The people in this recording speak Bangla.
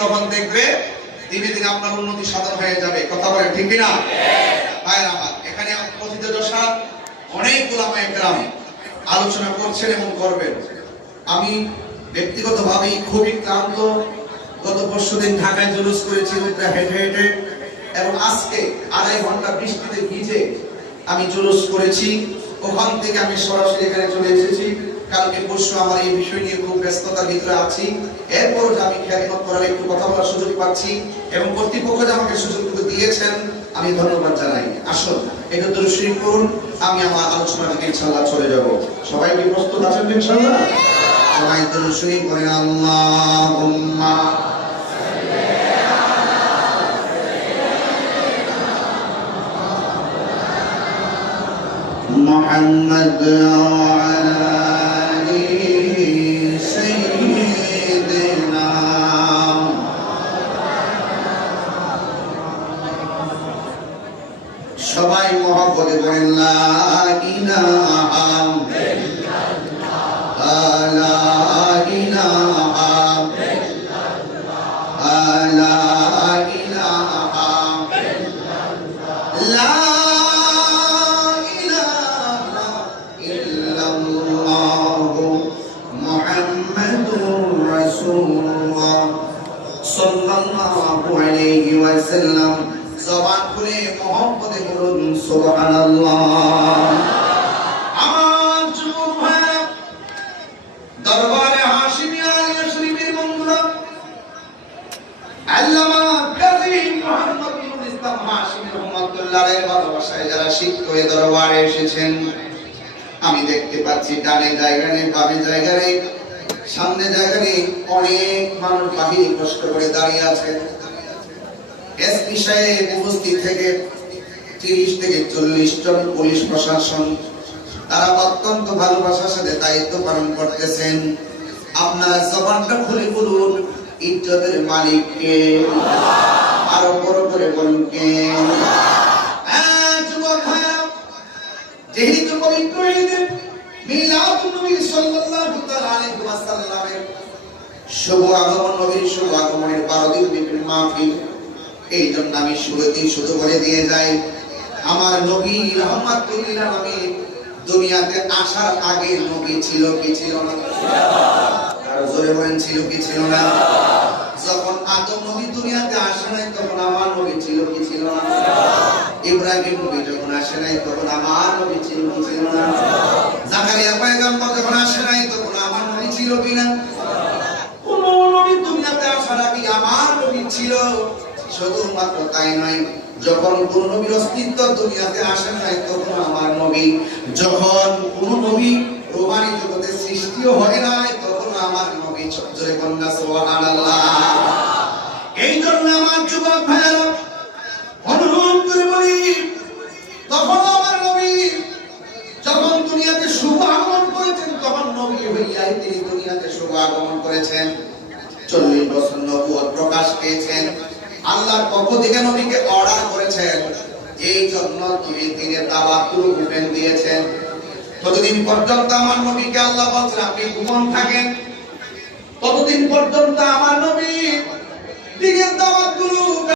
তখন দেখবে দিনে দিনে আপনার উন্নতি সাধন হয়ে যাবে। কথা বলে ঠিক কিনা? ভাইয়ের আমার, এখানে কথিত দশা অনেক গোলাম একরাম আলোচনা করছেন এবং করবেন। আমি ব্যক্তিগতভাবেই খুবই ক্লান্ত। গত পরশু দিন ঢাকায় জুলুস করেছি হেঁটে হেঁটে, এবং আজকে আড়াই ঘণ্টা বৃষ্টিতে ভিজে আমি জুলুস করেছি। ওখান থেকে আমি সরাসরি এখানে চলে এসেছি। কালকে পরশু আমার এই বিষয় নিয়ে খুব ব্যস্ততার ভিতরে আছি এরপর যে আমি খ্যাতিমত করার একটু কথা বলার সুযোগ পাচ্ছি এবং কর্তৃপক্ষ যে আমাকে সুযোগটুকু দিয়েছেন আমি ধন্যবাদ জানাই আসুন এটা তো শুরু করুন আমি আমার আলোচনা থেকে ইনশাল্লাহ চলে যাব সবাই কি প্রস্তুত আছেন তো ইনশাল্লাহ সবাই তো শুরু করেন আল্লাহুম্মা محمد وعلى সবাই মহব্বতে বলেন লা ইলাহা লা ইলাহা লা ইলাহা আলাইহি জবান খুলে মহব্বতে বলুন, সুবহানাল্লাহ। আমার যুবক ভাইরা দরবারে হাশিমিয়া আলী শরীফের বন্ধুরা, আল্লামা কাজী মুহাম্মদ ইবনে ইসলাম হাশিমি রহমাতুল্লাহ আলাইহির ভালোবাসায় যারা শিক্ষক হয়ে দরবারে এসেছেন, আমি দেখতে পাচ্ছি ডানে জায়গা নেই, বামে জায়গা নেই, সামনে জায়গা নেই, অনেক মানুষ বাহিনী কষ্ট করে দাঁড়িয়ে আছে। এসপি সাহেব উপস্থিত থেকে তিরিশ থেকে চল্লিশ জন পুলিশ প্রশাসন তারা অত্যন্ত ভালোবাসার সাথে দায়িত্ব পালন করতেছেন। আপনারা জবানটা খুলে বলুন ইজ্জতের মালিককে আরও বড় করে বলুন কে? হ্যাঁ, যেহেতু পবিত্র ঈদে মিলাদুন নবী সাল্লাল্লাহু তাআলা আলাইহি ওয়াসাল্লামের শুভ আগমন নবীর এই জন্য আমি শুরুতেই শুধু বলে দিয়ে যাই, আমার নবী রহমাতুল্লাহ নবী দুনিয়াতে আসার আগে নবী ছিল কি ছিল না? আর জোরে বলেন, ছিল কি ছিল না? যখন আদম নবী দুনিয়াতে আসে নাই, তখন আমার নবী ছিল কি ছিল না? ইব্রাহিম নবী যখন আসে নাই, তখন আমার নবী ছিল কি ছিল না? জাকারিয়া পয়গম্বর যখন আসে নাই, তখন আমার নবী ছিল কি না কোন নবী দুনিয়াতে আসার আগে আমার নবী ছিল। শুধুমাত্র তাই নয়, যখন কোন নবীর অস্তিত্ব দুনিয়াতে আসে নাই, তখন আমার নবী, যখন কোন নবী রোমানি জগতে সৃষ্টিও হয় নাই, তখন আমার নবী চত্বরে কন্যা, সুবহানাল্লাহ। এই জন্য আমার যুবক ভাইয়েরা, অনুরোধ করে বলি তখন আমার নবী, যখন দুনিয়াতে শুভ আগমন করেছেন, তখন নবী হইয়াই তিনি দুনিয়াতে শুভ আগমন করেছেন। চল্লিশ বছর নবুয়ত প্রকাশ পেয়েছেন। আল্লাহর পক্ষ থেকে নবীকে অর্ডার করেছেন। এই জন্য তিনি তিনি তাবাতুল গোপন দিয়েছেন। ততদিন পর্যন্ত আমার নবীকে আল্লাহ বলছেন, আপনি গোপন থাকেন, ততদিন পর্যন্ত আমার নবী দিনের দাওয়াতগুলো